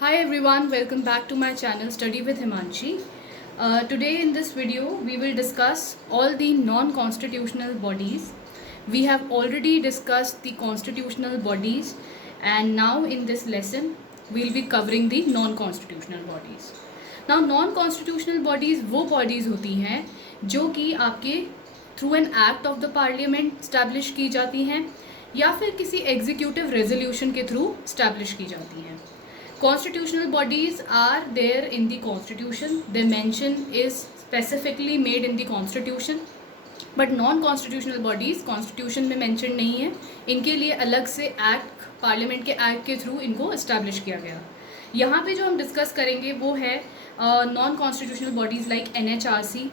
Hi everyone, welcome back to my channel Study with Himanshi. Today in this video we will discuss all the non-constitutional bodies. We have already discussed the constitutional bodies and now in this lesson we will be covering the non-constitutional bodies. Now non-constitutional bodies वो bodies होती हैं जो कि आपके through an act of the parliament establish की जाती हैं या फिर किसी एग्जीक्यूटिव रेजोल्यूशन के थ्रू स्टैब्लिश की जाती हैं. Constitutional bodies are there in the constitution. The mention is specifically made in the constitution. But non constitutional bodies constitution में मेंशन नहीं है. इनके लिए अलग से एक्ट, पार्लियामेंट के एक्ट के थ्रू इनको इस्टेब्लिश किया गया. यहाँ पे जो हम डिस्कस करेंगे वो है non constitutional bodies like NHRC,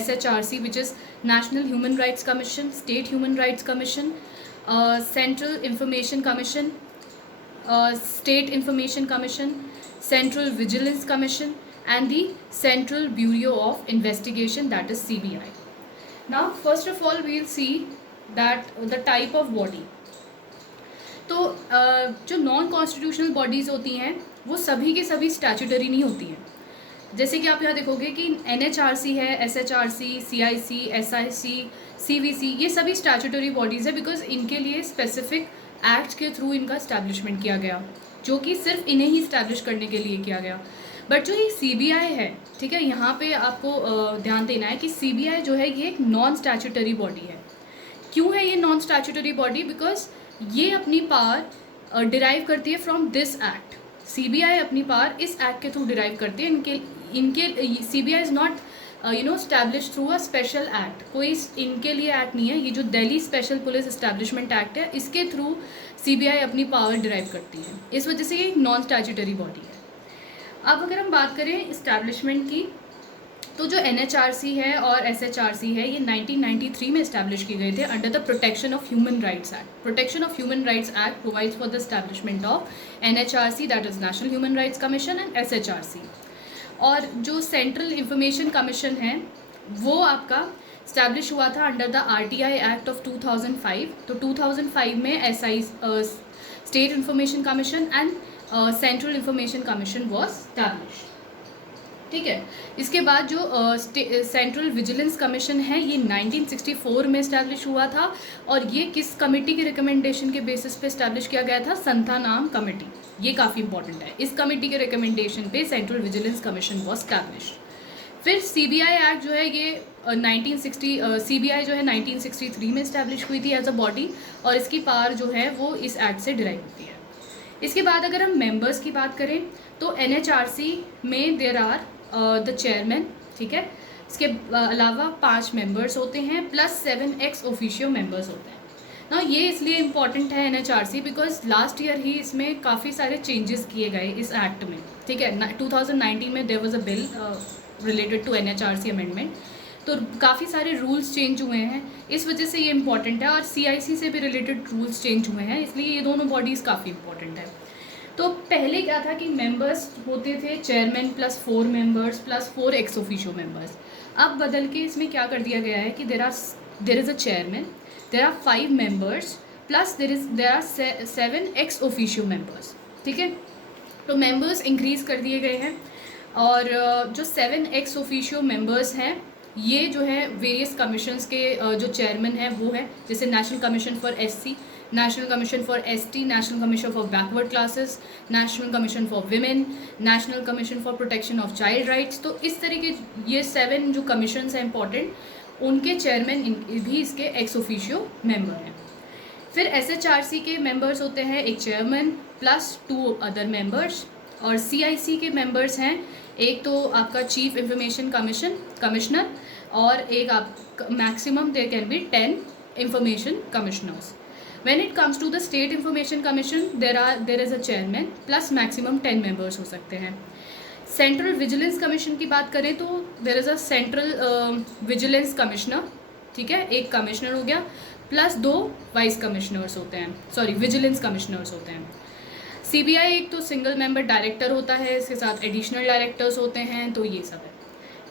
SHRC which is national human rights commission, state human rights commission, central information commission, State Information Commission, Central Vigilance Commission and the Central Bureau of Investigation, that is CBI. Now first of all we will see that the type of body. तो जो non constitutional bodies होती हैं वो सभी के सभी statutory नहीं होती हैं. जैसे कि आप यहाँ देखोगे कि NHRC है, SHRC, CIC, SIC, CVC, ये सभी स्टैट्यूटरी बॉडीज़ है बिकॉज इनके लिए स्पेसिफिक एक्ट के थ्रू इनका इस्टेब्लिशमेंट किया गया जो कि सिर्फ इन्हें ही इस्टेब्लिश करने के लिए किया गया. बट जो ये CBI है, ठीक है, यहाँ पे आपको ध्यान देना है कि CBI जो है ये एक नॉन स्टैट्यूटरी बॉडी है. क्यों है ये नॉन स्टैट्यूटरी बॉडी? बिकॉज ये अपनी पावर डिराइव करती है फ्रॉम दिस एक्ट. CBI अपनी पावर इस एक्ट के थ्रू डिराइव करती है. इनके CBI is not establish through a special act. कोई इनके लिए एक्ट नहीं है. ये जो Delhi special police establishment act है इसके थ्रू CBI अपनी पावर डिराइव करती है. इस वजह से ये एक नॉन स्टैट्यूटरी बॉडी है. अब अगर हम बात करें इस्टेब्लिशमेंट की तो जो NHRC है और SHRC है ये 1993 में इस्टेब्लिश की गए थे under the protection of human rights act. Protection of human rights act provides for the establishment of NHRC, that is national human rights commission, and SHRC. और जो सेंट्रल इंफॉर्मेशन कमीशन है वो आपका इस्टेब्लिश हुआ था under the RTI act of 2005. तो 2005 में SI state information commission and central information commission was establish. ठीक है. इसके बाद जो सेंट्रल विजिलेंस कमीशन है ये 1964 में इस्टेब्लिश हुआ था और ये किस कमेटी के रिकमेंडेशन के बेसिस पे इस्टेब्लिश किया गया था? संथानाम कमेटी. ये काफ़ी इंपॉर्टेंट है. इस कमेटी के रिकमेंडेशन पे central vigilance commission was establish. फिर CBI एक्ट जो है ये 1960 CBI जो है 1963 में इस्टेब्लिश हुई थी एज अ बॉडी और इसकी पावर जो है वो इस एक्ट से डिराइव होती है. इसके बाद अगर हम मेंबर्स की बात करें तो NHRC में देयर आर द चेयरमैन, ठीक है. इसके अलावा 5 मेंबर्स होते हैं प्लस 7 एक्स ऑफिशियो मेंबर्स होते हैं. ना ये इसलिए इम्पॉर्टेंट है NHRC बिकॉज लास्ट ईयर ही इसमें काफ़ी सारे चेंजेस किए गए इस एक्ट में, ठीक है. 2019 में there was a bill related to NHRC amendment. तो काफ़ी सारे रूल्स चेंज हुए हैं, इस वजह से ये इंपॉर्टेंट है. और CIC से भी रिलेटेड रूल्स चेंज हुए हैं, इसलिए ये दोनों बॉडीज़ काफ़ी इंपॉर्टेंट है. तो पहले क्या था कि मेंबर्स होते थे chairman plus 4 members plus 4 x officio members. अब बदल के इसमें क्या कर दिया गया है कि there is a chairman, there are 5 members plus there are 7 ex officio members. ठीक है. तो मेंबर्स इंक्रीज़ कर दिए गए हैं और जो 7 एक्स ऑफिशियो मेंबर्स हैं ये जो है वेरियस कमीशंस के जो चेयरमैन हैं वो है, जैसे national commission for SC, national commission for ST, national commission for backward classes, national commission for women, national commission for protection of child rights. तो इस तरीके ये 7 जो कमीशंस हैं इंपॉर्टेंट, उनके चेयरमैन भी इसके एक्स ऑफिशियो मेंबर हैं. फिर SHRC के मेंबर्स होते हैं एक चेयरमैन प्लस 2 अदर मेंबर्स. और CIC के मेंबर्स हैं एक तो आपका चीफ इंफॉर्मेशन कमिश्नर और एक आप maximum there can be 10 information commissioners. When it comes to the state information commission there is a chairman plus maximum 10 members हो सकते हैं. सेंट्रल विजिलेंस कमीशन की बात करें तो देर is a central vigilance commissioner, ठीक है, एक कमिश्नर हो गया प्लस 2 वाइस कमिश्नर्स होते हैं, सॉरी विजिलेंस कमिश्नर्स होते हैं. CBI एक तो सिंगल मेंबर डायरेक्टर होता है, इसके साथ एडिशनल डायरेक्टर्स होते हैं. तो ये सब है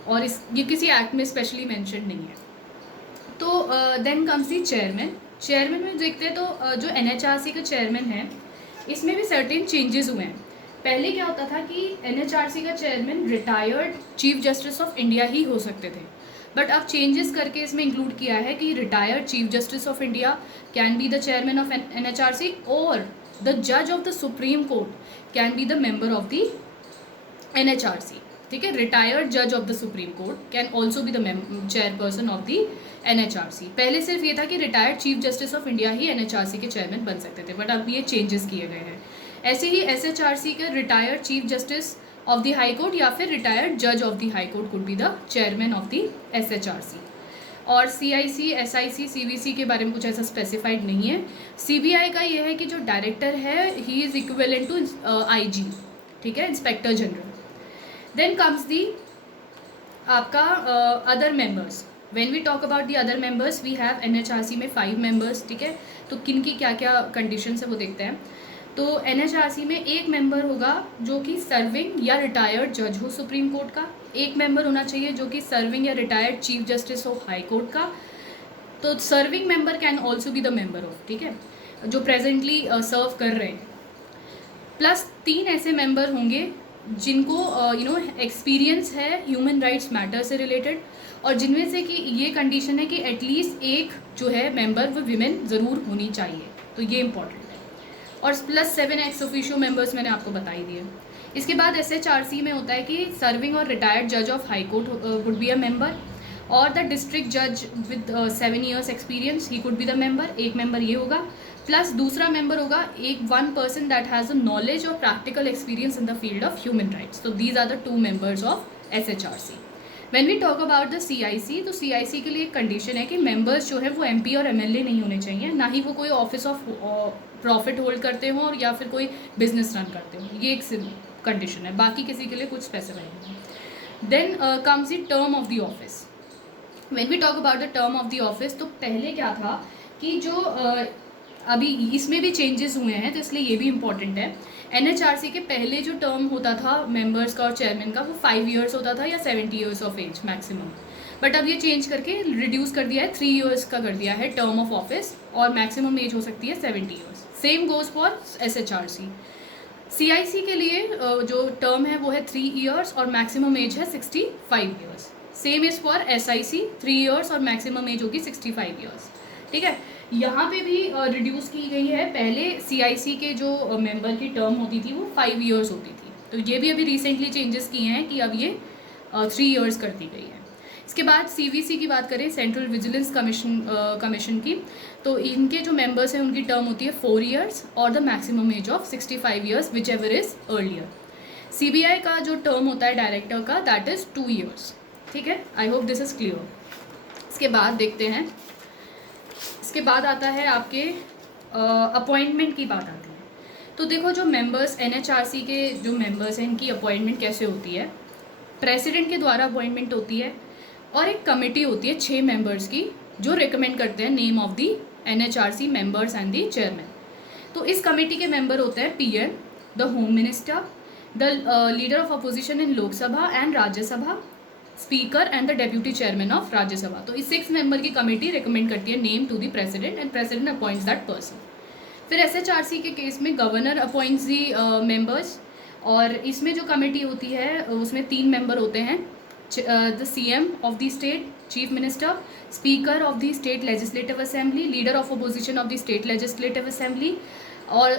और ये किसी एक्ट में स्पेशली मेंशन नहीं है. तो then comes the chairman. Chairman में देखते हैं तो जो NHRC का चेयरमैन है इसमें भी सर्टेन चेंजेस हुए हैं. पहले क्या होता था कि एनएचआरसी का chairman retired chief justice of India ही हो सकते थे, बट अब चेंजेस करके इसमें इंक्लूड किया है कि retired chief justice of India can be the chairman of NHRC, और द जज of the supreme court can be the member of the NHRC. ठीक है, रिटायर्ड जज of the supreme court can also be the chairperson of the NHRC. पहले सिर्फ ये था कि retired chief justice of India he NHRC के chairman बन सकते थे, बट अब ये चेंजेस किए गए हैं। ऐसे ही एसएचआरसी के retired chief justice of the high court या फिर रिटायर्ड जज of the high court could be the chairman of the SHRC. और सीआईसी, एसआईसी, सीवीसी के बारे में कुछ ऐसा स्पेसिफाइड नहीं है। सीबीआई का ये है कि जो डायरेक्टर है he is equivalent to IG, ठीक है, inspector general. Then comes the आपका other members. When we talk about the other members, we have NHRC में 5 मेंबर्स। ठीक है, तो किन की क्या क्या कंडीशंस है वो देखते हैं। तो एनएचआरसी में एक मेंबर होगा जो कि सर्विंग या रिटायर्ड जज हो सुप्रीम कोर्ट का, एक मेंबर होना चाहिए जो कि सर्विंग या रिटायर्ड चीफ जस्टिस हो हाई कोर्ट का। तो serving member can also be the member of, ठीक है, जो प्रेजेंटली सर्व कर रहे हैं। प्लस 3 ऐसे मेंबर होंगे जिनको एक्सपीरियंस है ह्यूमन राइट्स मैटर से रिलेटेड, और जिनमें से कि ये कंडीशन है कि एटलीस्ट एक जो है मेंबर वो विमेन ज़रूर होनी चाहिए, तो ये इंपॉर्टेंट है। और प्लस 7 एक्स ऑफिशियो मेंबर्स मैंने आपको बता ही दिए। इसके बाद एसएचआरसी में होता है कि सर्विंग और रिटायर्ड जज of high court would be a member, और द डिस्ट्रिक्ट जज with 7 years experience he could be the member, एक मेंबर ये होगा। प्लस दूसरा मेंबर होगा एक 1 person that has a knowledge और practical experience in the field of human rights. तो these are the 2 members of SHRC. When we talk about the CIC, तो CIC के लिए एक कंडीशन है कि मेंबर्स जो है वो एमपी और एमएलए नहीं होने चाहिए, ना ही वो कोई ऑफिस ऑफ प्रॉफिट होल्ड करते हों या फिर कोई बिजनेस रन करते हों, ये एक कंडीशन है, बाकी किसी के लिए कुछ स्पेसिफाइड नहीं। Then comes the term of the office. When we talk about the term of the office, तो पहले क्या था कि जो अभी इसमें भी चेंजेस हुए हैं, तो इसलिए ये भी इम्पॉर्टेंट है। एनएचआरसी के पहले जो टर्म होता था मेंबर्स का और चेयरमैन का, वो 5 years होता था या 70 years of age maximum, but अब ये चेंज करके रिड्यूस कर दिया है, 3 years का कर दिया है टर्म ऑफ ऑफिस, और मैक्सिमम एज हो सकती है 70 years। Same goes for SHRC. CIC के लिए जो टर्म है वो है 3 years और मैक्सिमम एज है 65 years। Same is for SIC, 3 years और मैक्सिमम एज होगी 65 years। ठीक है, यहाँ पे भी रिड्यूस की गई है। पहले सीआईसी के जो मेंबर की टर्म होती थी वो 5 years होती थी, तो ये भी अभी रिसेंटली चेंजेस किए हैं कि अब ये 3 years कर दी गई है। इसके बाद सीवीसी की बात करें, सेंट्रल विजिलेंस कमीशन की, तो इनके जो मेंबर्स हैं उनकी टर्म होती है 4 years और the maximum age of 65 years, which ever is earlier. CBI का जो टर्म होता है डायरेक्टर का, दैट इज़ 2 years। ठीक है, I hope this is clear. इसके बाद देखते हैं, इसके बाद आता है आपके अपॉइंटमेंट की बात आती है। तो देखो, जो मेंबर्स एनएचआरसी के जो मेंबर्स हैं, इनकी अपॉइंटमेंट कैसे होती है। प्रेसिडेंट के द्वारा अपॉइंटमेंट होती है, और एक कमेटी होती है 6 members की, जो रिकमेंड करते हैं name of the NHRC members and the chairman. तो इस कमेटी के मेंबर होते हैं PM, the home minister, the leader of opposition in Lok Sabha and Rajya Sabha, speaker and the deputy chairman of Rajya Sabha. तो इस 6 member की कमेटी रिकमेंड करती है name to the president, and president appoints that person. फिर एसएचआरसी के केस में गवर्नर अपॉइंट्स दी मेंबर्स, और इसमें जो कमेटी होती है उसमें 3 member होते हैं, the CM of the state, chief minister, speaker of the state legislative assembly, leader of opposition of the state legislative assembly, और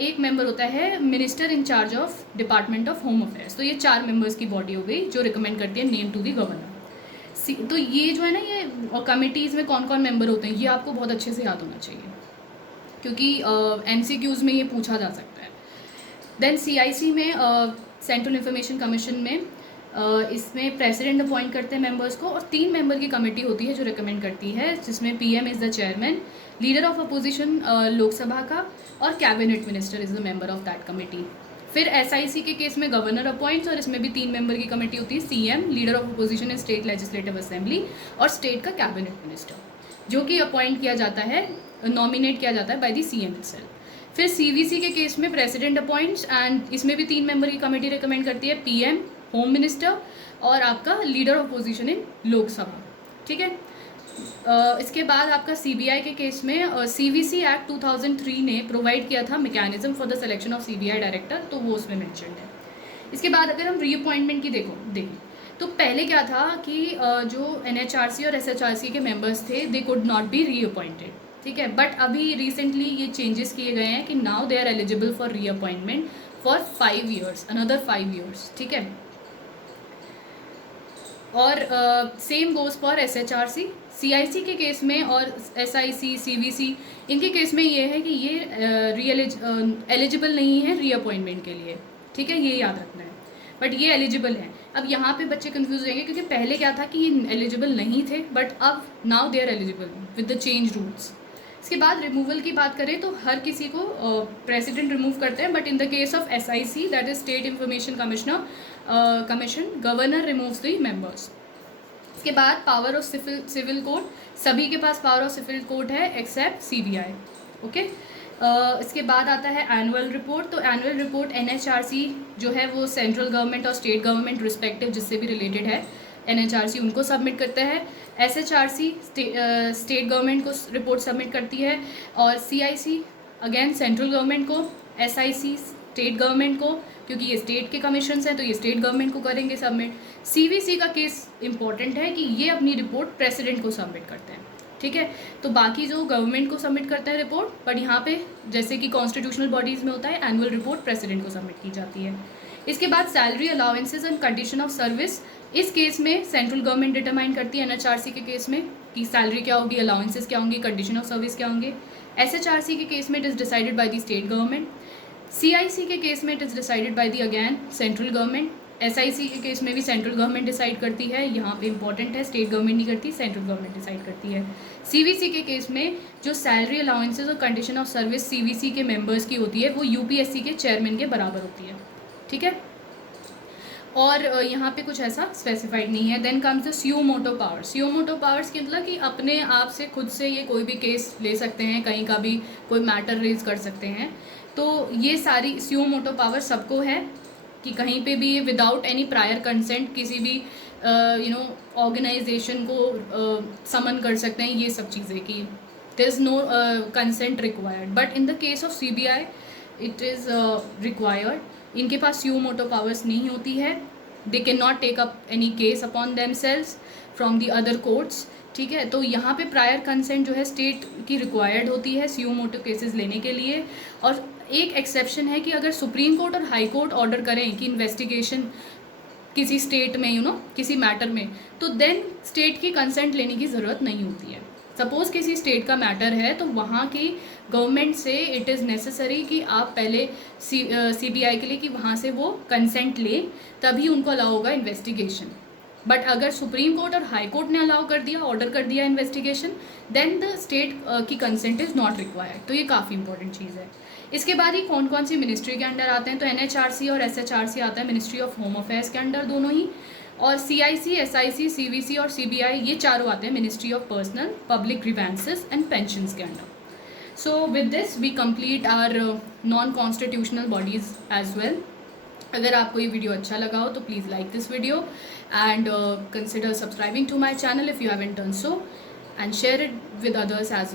एक मेंबर होता है minister in charge of department of home affairs. तो ये 4 members की body हो गई जो रिकमेंड करती है नेम टू दी गवर्नर। तो ये जो है ना, ये कमिटीज़ में कौन कौन मेंबर होते हैं, ये आपको बहुत अच्छे से याद होना चाहिए, क्योंकि एमसीक्यूज़ में ये पूछा जा सकता है। देन सीआईसी में, सेंट्रल इंफॉर्मेशन कमीशन में, इसमें प्रेसिडेंट अपॉइंट करते हैं मेंबर्स को, और 3 member की कमेटी होती है जो रिकमेंड करती है, जिसमें PM is the chairman, leader of opposition Lok Sabha का, और cabinet minister is the member of that committee. फिर एसआईसी के केस में गवर्नर अपॉइंट्स, और इसमें भी 3 member की कमेटी होती है, CM, leader of opposition in state legislative assembly, और स्टेट का कैबिनेट मिनिस्टर, जो कि अपॉइंट किया जाता है, नॉमिनेट किया जाता है बाय द सीएम इटसेल्फ। फिर सीवीसी के केस में प्रेसिडेंट अपॉइंट्स, एंड इसमें भी 3 member की कमेटी रिकमेंड करती है, पीएम, होम मिनिस्टर, और आपका leader of opposition in Lok Sabha. ठीक है, इसके बाद आपका सीबीआई के केस में सीवीसी एक्ट 2003 ने प्रोवाइड किया था mechanism for the selection of CBI director, तो वो उसमें मेंशन्ड है। इसके बाद अगर हम रीअपॉइंटमेंट की देखें तो पहले क्या था कि जो एनएचआरसी और एसएचआरसी के मेंबर्स थे they could not be reappointed, ठीक है। बट अभी रिसेंटली ये चेंजेस किए गए हैं कि now they are eligible for reappointment for 5 years, another 5 years, ठीक है। और same goes for SHRC, CIC के केस में और एसआईसी, सीवीसी, इनके केस में ये है कि ये एलिजिबल नहीं है रीअपॉइंटमेंट के लिए, ठीक है, ये याद रखना है। बट ये एलिजिबल है। अब यहाँ पे बच्चे कंफ्यूज होंगे क्योंकि पहले क्या था कि ये एलिजिबल नहीं थे, बट अब now they are eligible with the change rules. इसके बाद रिमूवल की बात करें तो हर किसी को प्रेसिडेंट रिमूव करते हैं, but in the case of SIC that is state information commission, governor removes the members. इसके बाद पावर ऑफ सिविल कोर्ट, सभी के पास पावर ऑफ सिविल कोर्ट है एक्सेप्ट सीबीआई, ओके। इसके बाद आता है एनुअल रिपोर्ट। तो एनुअल रिपोर्ट एनएचआरसी जो है वो सेंट्रल गवर्नमेंट और स्टेट गवर्नमेंट रिस्पेक्टिव जिससे भी रिलेटेड है एनएचआरसी उनको सबमिट करता है, एसएचआरसी स्टेट गवर्नमेंट को रिपोर्ट सबमिट करती है, और सीआईसी अगेन सेंट्रल गवर्नमेंट को, एसआईसी स्टेट गवर्नमेंट को, क्योंकि ये स्टेट के कमीशंस हैं तो ये स्टेट गवर्नमेंट को करेंगे सबमिट। सीवीसी का केस इंपॉर्टेंट है कि ये अपनी रिपोर्ट प्रेसिडेंट को सबमिट करते हैं, ठीक है। तो बाकी जो गवर्नमेंट को सबमिट करता है रिपोर्ट, बट यहाँ पे जैसे कि कॉन्स्टिट्यूशनल बॉडीज़ में होता है एनुअल रिपोर्ट प्रेसिडेंट को सबमिट की जाती है। इसके बाद salary allowances and condition of service, इस केस में सेंट्रल गवर्नमेंट डिटरमाइन करती है एनएचआरसी के केस में कि सैलरी क्या होगी, अलाउंसेज क्या होंगी, कंडीशन ऑफ सर्विस क्या होंगे। एसएचआरसी के केस में it is decided by the state government. CIC के केस में it is decided by the again central government. SIC के केस में भी सेंट्रल गवर्नमेंट डिसाइड करती है, यहाँ पे इंपॉर्टेंट है स्टेट गवर्नमेंट नहीं करती, सेंट्रल गवर्नमेंट डिसाइड करती है। सीवीसी के केस में जो सैलरी अलाउंसेज और कंडीशन ऑफ सर्विस सीवीसी के मेंबर्स की होती है वो यूपीएससी के चेयरमैन के बराबर होती है, ठीक है। और यहाँ पे कुछ ऐसा स्पेसिफाइड नहीं है। Then comes the suo motu powers. Suo motu powers की मतलब कि अपने आप से खुद से ये कोई भी केस ले सकते हैं, कहीं का भी कोई मैटर रेज कर सकते हैं। तो ये सारी स्यू मोटो पावर सबको है कि कहीं पे भी ये विदाउट एनी प्रायर कंसेंट किसी भी ऑर्गेनाइजेशन को समन कर सकते हैं, ये सब चीज़ें कि there is no consent required. But in the case of CBI it is required. इनके पास स्यू मोटो पावर्स नहीं होती है, they cannot take up any case upon themselves from the other courts, ठीक है। तो यहाँ पे प्रायर कंसेंट जो है स्टेट की रिक्वायर्ड होती है स्यू मोटो केसेस लेने के लिए। और एक एक्सेप्शन है कि अगर सुप्रीम कोर्ट और हाई कोर्ट ऑर्डर करें कि इन्वेस्टिगेशन किसी स्टेट में किसी मैटर में, तो देन स्टेट की कंसेंट लेने की ज़रूरत नहीं होती है। सपोज़ किसी स्टेट का मैटर है तो वहाँ की गवर्नमेंट से इट इज़ नेसेसरी कि आप पहले सीबीआई के लिए कि वहाँ से वो कंसेंट ले, तभी उनको अलाउ होगा इन्वेस्टिगेशन। बट अगर सुप्रीम कोर्ट और हाई कोर्ट ने अलाउ कर दिया, ऑर्डर कर दिया इन्वेस्टिगेशन, देन द स्टेट की कंसेंट इज़ नॉट रिक्वायर्ड। तो ये काफ़ी इंपॉर्टेंट चीज़ है। इसके बाद ही कौन कौन सी मिनिस्ट्री के अंडर आते हैं, तो एनएचआरसी और एसएचआरसी आता है मिनिस्ट्री ऑफ होम अफेयर्स के अंडर दोनों ही, और सीआईसी, एसआईसी, सीवीसी और सीबीआई ये चारों आते हैं ministry of personnel, public grievances and pensions के under. So with this we complete our non constitutional bodies as well. अगर आपको ये वीडियो अच्छा लगा हो तो please like this video and consider subscribing to my channel if you haven't done so, and share it with others as well.